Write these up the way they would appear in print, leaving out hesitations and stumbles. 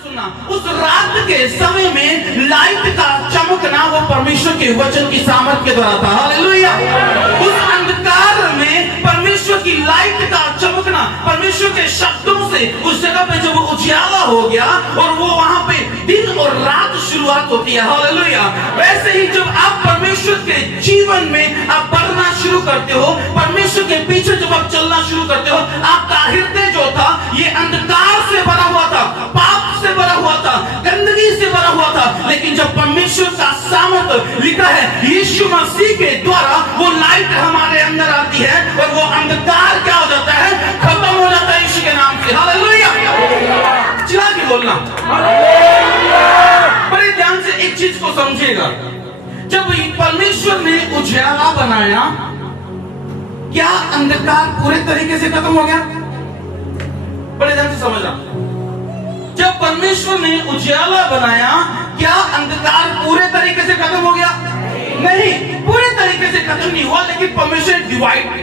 सुनना, उस रात के समय में लाइट का चमकना वो परमेश्वर के वचन की सामर्थ के द्वारा था। हालेलुया। उस अंधकार में परमेश्वर की लाइट का चमकना, परमेश्वर के शब्दों से उस जगह पे जब वो उजियाला हो गया और वो वहां पे दिन और रात शुरुआत होती है। हालेलुया। वैसे ही जब आप परमेश्वर के जीवन में आप बढ़ना शुरू करते हो, परमेश्वर के पीछे जब आप चलना शुरू करते हो, आपका हृदय जो था ये अंधकार से भरा हुआ था, पाप से भरा हुआ था, गंदगी से भरा हुआ था। लेकिन जब परमेश्वर का सामर्थ लिखा है यीशु मसीह के द्वारा वो लाइट हमारे अंदर आती है और वो अंधकार क्या हो जाता है, खत्म हो जाता है यीशु के नाम से। हालेलुया। चिल्ला के बोलना। बड़े ध्यान से एक चीज को समझिएगा, जब परमेश्वर ने उजियाला बनाया, क्या अंधकार पूरे तरीके से खत्म हो गया? बड़े ध्यान से समझना। जब परमेश्वर ने उजियाला बनाया, क्या अंधकार पूरे तरीके से खत्म हो गया? नहीं, पूरे तरीके से खत्म नहीं हुआ, लेकिन परमेश्वर ने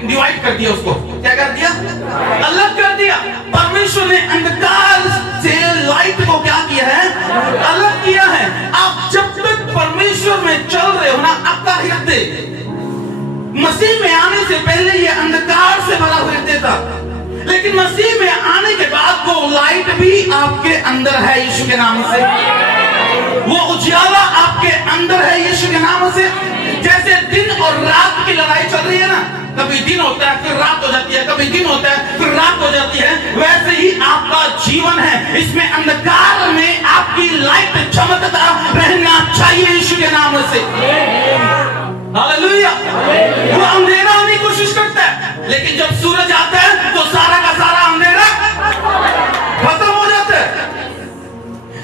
डिवाइड कर दिया उसको। क्या कर दिया? अलग कर दिया। परमेश्वर ने अंधकार से लाइट को क्या किया है? अलग किया है। आप जब तक परमेश्वर में चल रहे हो ना, आपका हृदय मसीह में आने से पहले ये अंधकार से भरा हुआ हृदय था, लेकिन मसीह में आने के बाद वो लाइट भी आपके अंदर है यीशु के नाम से। वो उजियाला आपके अंदर है यीशु के नाम से। जैसे दिन और रात की लड़ाई चल रही है ना, कभी दिन होता है फिर रात हो जाती है, कभी दिन होता है फिर रात हो जाती है, वैसे ही आपका जीवन है। इसमें अंधकार में आपकी लाइट चमकता रहना चाहिए यीशु के नाम से। हालेलुया। वो अंधेरा होने की कोशिश करता है, लेकिन जब सूरज आता है तो सारा का सारा अंधेरा खत्म हो जाता है।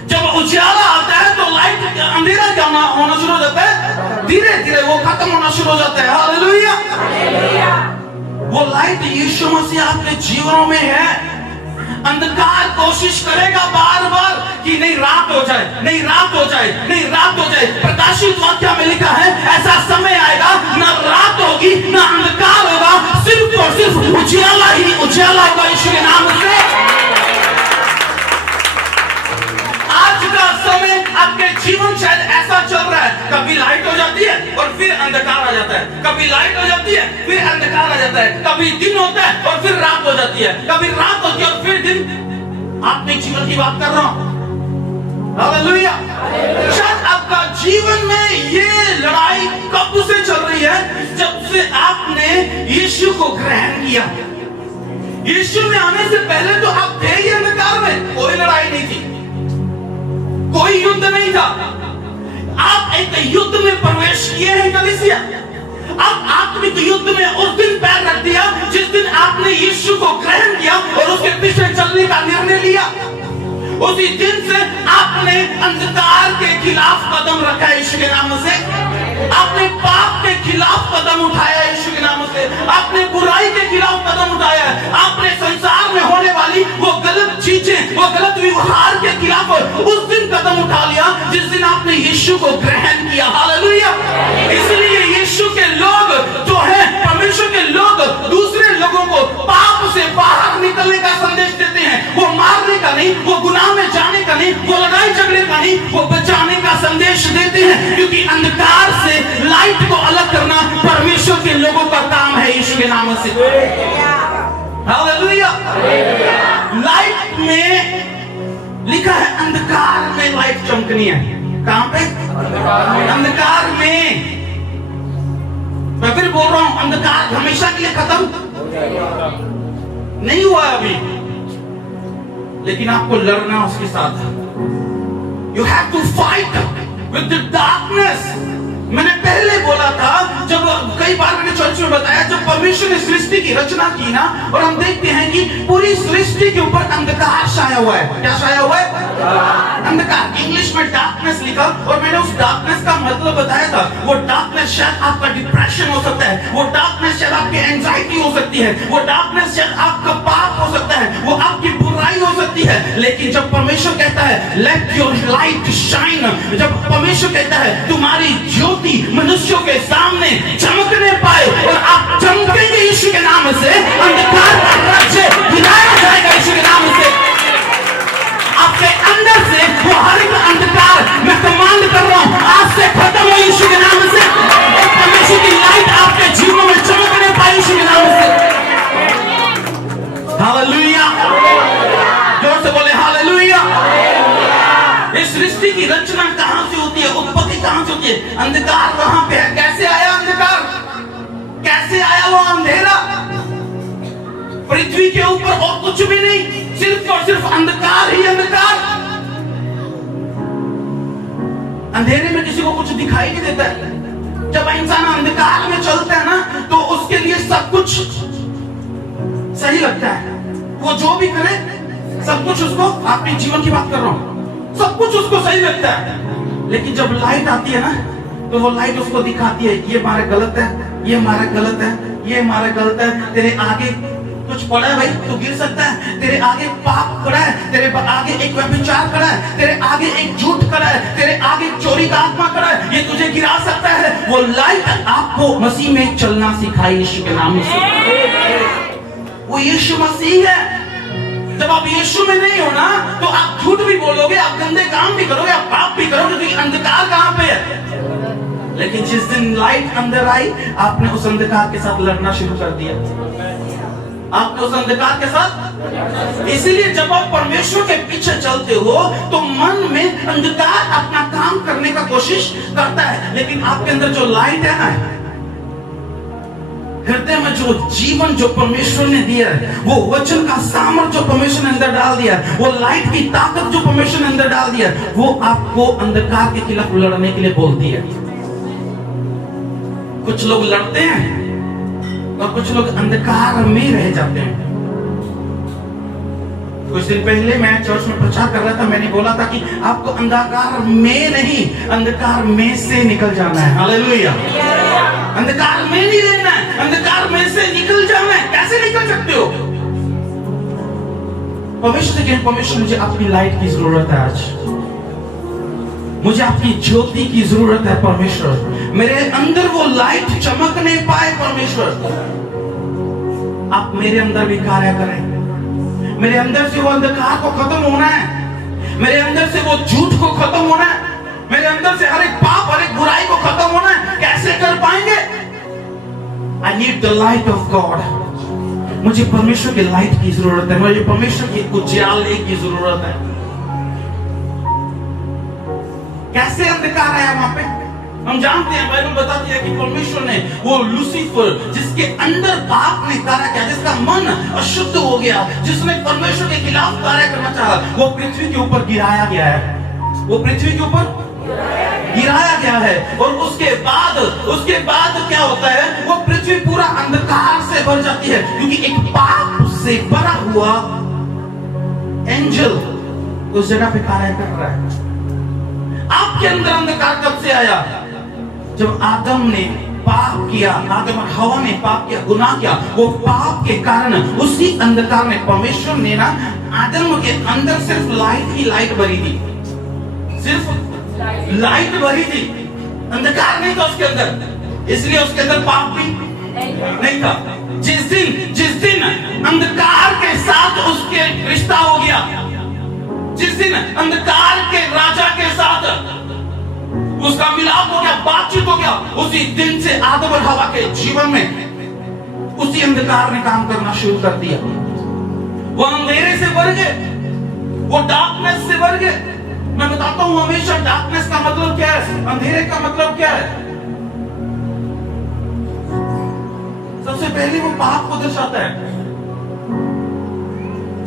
जब उजियाला आता है तो लाइट, अंधेरा क्या होना शुरू हो जाता है, धीरे धीरे वो खत्म होना शुरू हो जाता है। हालेलुया। वो लाइट यीशु मसीह आपके जीवनों में है। अंधकार कोशिश करेगा बार बार कि नहीं रात हो जाए, नहीं रात हो जाए, नहीं रात हो जाए। प्रकाशित वाक्य में लिखा है ऐसा समय आएगा ना रात होगी ना अंधकार होगा, सिर्फ और सिर्फ उजियाला ही उजियाला होगा यीशु के नाम से। आज का समय आपके जीवन शायद ऐसा चल रहा है, कभी लाइट हो जाती है और फिर अंधकार आ जाता है, कभी लाइट हो जाती है फिर अंधकार आ जाता है, कभी दिन होता है और फिर रात हो जाती है, कभी रात होती है और फिर दिन। आपके जीवन की बात कर रहा हूं। हालेलुया। शायद आपका जीवन में ये लड़ाई कब से चल रही है, जब से आपने यीशु को ग्रहण किया। यीशु में आने से पहले तो आप थे ही अंधकार में, कोई लड़ाई नहीं थी, कोई युद्ध नहीं था। आप एक युद्ध में प्रवेश किए हैं कलीसिया। आप आत्मिक युद्ध में उस दिन पैर रख दिया जिस दिन आपने यीशु को ग्रहण किया और उसके पीछे चलने का निर्णय लिया। उसी दिन से आपने अंधकार के खिलाफ कदम रखा है यीशु के नाम से। आपने पाप के खिलाफ कदम उठाया है यीशु के नाम से। आपने बुराई के खिलाफ कदम उठाया है। आपने संसार में होने वाली वो गलत चीजें, वो गलत व्यवहार के खिलाफ उस दिन कदम उठा लिया जिस दिन आपने यीशु को ग्रहण किया। हालेलुया। इसलिए यीशु के लोग जो है, परमेश्वर के लोग दूसरे लोगों को पाप से बाहर निकलने का संदेश देते हैं। वो मारने का नहीं, वो गुनाह में जाने का नहीं, वो लड़ाई झगड़े का नहीं, वो बचाने का संदेश देते हैं, क्योंकि अंधकार से लाइट को अलग करना परमेश्वर के लोगों का काम है यीशु के नाम से। हालेलुया। लाइट में लिखा है अंधकार में लाइट चमकनी है। कहां पे? अंधकार में। मैं फिर बोल रहा हूं, अंधकार हमेशा के लिए खत्म नहीं हुआ अभी, लेकिन आपको लड़ना उसके साथ। You have to fight with the darkness. मैंने पहले बोला था, जब कई बार मैंने चर्च में बताया, जब परमेश्वर ने सृष्टि की रचना की ना, और हम देखते हैं कि पूरी सृष्टि के ऊपर अंधकार छाया हुआ है। क्या छाया हुआ है? अंधकार। इंग्लिश में डार्कनेस लिखा, और मैंने उस डार्कनेस का मतलब बताया था। वो डार्कनेस शायद आपका डिप्रेशन हो सकता है, वो डार्कनेस शायद आपकी एंजाइटी हो सकती है, वो डार्कनेस शायद आपका पाप हो सकता है, वो आपकी बुराई हो सकती है। लेकिन जब परमेश्वर कहता है लेट योर लाइट शाइन, जब परमेश्वर कहता है तुम्हारी ज्योति मनुष्यों के सामने चमकने पाए और आप चमकेंगे यीशु के नाम से, अंधकार का राज्य गिराया जाएगा यीशु के नाम से। आपके अंदर से कमांड कर रहा हूं, आज से खत्म हो यीशु के नाम से। परमेश्वर की लाइट आपके जीवन में चमकने पाई यीशु के नाम से। हालेलुया, जोर से बोले हालेलुया। इस सृष्टि की रचना कहां से होती है, उत्पत्ति कहां से होती है? अंधकार कहां पे है? कैसे आया अंधकार? कैसे आया वो अंधेरा? पृथ्वी के ऊपर और कुछ भी नहीं, सिर्फ और सिर्फ अंधकार ही अंधकार। अंधेरे में किसी को कुछ दिखाई नहीं देता है। जब इंसान अंधकार में चलता है ना, तो उसके लिए सब कुछ सही लगता है। वो जो भी करे सब कुछ उसको, अपने जीवन की बात कर रहा हूं, सब कुछ उसको सही लगता है। लेकिन जब लाइट आती है ना, तो वो लाइट उसको दिखाती है ये हमारा गलत है, ये हमारा गलत है, ये हमारा गलत है। तेरे आगे कुछ पड़ा है भाई, तू गिर सकता है। तेरे आगे पाप खड़ा है, तेरे आगे एक व्यभिचार खड़ा है, तेरे आगे एक झूठ खड़ा है, तेरे आगे चोरी का आत्मा खड़ा है, ये तुझे गिरा सकता है। वो लाइट आपको मसीह में चलना सिखाई यीशु के नाम से। वो यीशु मसीह है। जब आप यीशु में नहीं हो ना, तो आप झूठ भी बोलोगे, आप गंदे काम भी करोगे, आप पाप भी करोगे, क्योंकि अंधकार कहां पे है। लेकिन जिस दिन लाइट अंदर आई, आपने उस अंधकार के साथ लड़ना शुरू कर दिया। आपने उस अंधकार के साथ, इसीलिए जब आप परमेश्वर के पीछे चलते हो, तो मन में अंधकार अपना काम करने का कोशिश करता है। लेकिन आपके अंदर जो लाइट है ना, हृदय में जो जीवन जो परमेश्वर ने दिया है, वो वचन का सामर्थ जो परमेश्वर ने अंदर डाल दिया है, वो लाइट की ताकत जो परमेश्वर ने अंदर डाल दिया है, वो आपको अंधकार के खिलाफ लड़ने के लिए बोलती है। कुछ लोग लड़ते हैं और कुछ लोग अंधकार में रह जाते हैं। कुछ दिन पहले मैं चर्च में प्रचार कर रहा था, मैंने बोला था कि आपको अंधकार में नहीं, अंधकार में से निकल जाना है। हालेलुया। अंधकार में नहीं रहना है, अंधकार में से निकल जाना है। कैसे निकल सकते हो? परमेश्वर मुझे आपकी लाइट की जरूरत है। आज मुझे आपकी ज्योति की जरूरत है परमेश्वर। मेरे अंदर वो लाइट चमक नहीं पाए परमेश्वर, आप मेरे अंदर भी कार्य करें। मेरे अंदर से वो अंधकार को खत्म होना है, मेरे अंदर से वो झूठ को खत्म होना है, मेरे अंदर से हर एक पाप, हर एक बुराई को खत्म होना है। कैसे कर पाएंगे? I need the light of God। मुझे परमेश्वर की लाइट की जरूरत है, मुझे परमेश्वर की उजाले की जरूरत है। कैसे अंधकार आया वहां पे? हम जानते हैं, बाइबल बताती है कि परमेश्वर ने वो लूसीफर, जिसके अंदर पाप ने कार्य किया, जिसका मन अशुद्ध हो गया, जिसने परमेश्वर के खिलाफ कार्य करना चाहा, वो पृथ्वी के ऊपर गिराया गया है। वो पृथ्वी के ऊपर गिराया गया है। और उसके बाद क्या होता है? वो पृथ्वी पूरा अंधकार से भर जाती है, क्योंकि एक पाप से भरा हुआ एंजल उस जगह पे कार्य कर रहा है। आपके अंदर अंधकार कब से आया? जब आदम ने पाप किया, आदम और हवा ने पाप किया, गुनाह किया। वो पाप के कारण उसी अंधकार में परमेश्वर ने ना आदम के अंदर सिर्फ लाइट ही लाइट भरी थी, सिर्फ लाइट भरी थी, अंधकार नहीं था उसके अंदर। इसलिए उसके अंदर पाप भी नहीं था। जिस दिन अंधकार के साथ उसके रिश्ता हो गया, जिस दिन अंधकार के राजा के साथ उसका मिलाप हो गया, बातचीत हो गया, उसी दिन से आदम और हवा के जीवन में उसी अंधकार ने काम करना शुरू कर दिया। वो अंधेरे से भर गए, वो डार्कनेस से भर गए। मैं बताता हूं हमेशा, डार्कनेस का मतलब क्या है, अंधेरे का मतलब क्या है। सबसे पहले वो पाप को दर्शाता है,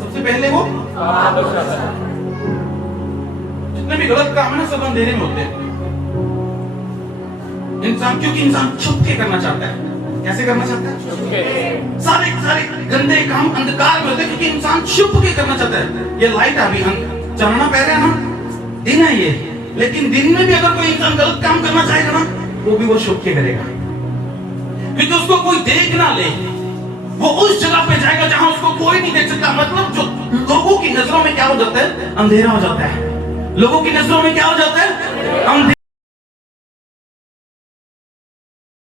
सबसे पहले वो पाप दर्शाता है। जितने भी गलत काम है ना, सब अंधेरे में होते हैं। इंसान, क्योंकि इंसान छुप के करना चाहता है। कैसे करना चाहता है? सारे गंदे काम अंधकार में होते हैं, क्योंकि इंसान छुप के करना चाहता है। ये लाइट अभी हम चलना पह रहे हैं ना, दिन है ये, लेकिन दिन में भी अगर कोई इंसान गलत काम करना चाहेगा ना, वो भी वो छुप के करेगा, क्योंकि उसको कोई देख ना ले। वो उस जगह पे जाएगा जहां उसको कोई नहीं देख सकता। मतलब जो लोगों की नजरों में क्या हो जाता है? अंधेरा हो जाता है। लोगों की नजरों में क्या हो जाता है? अंधेरा।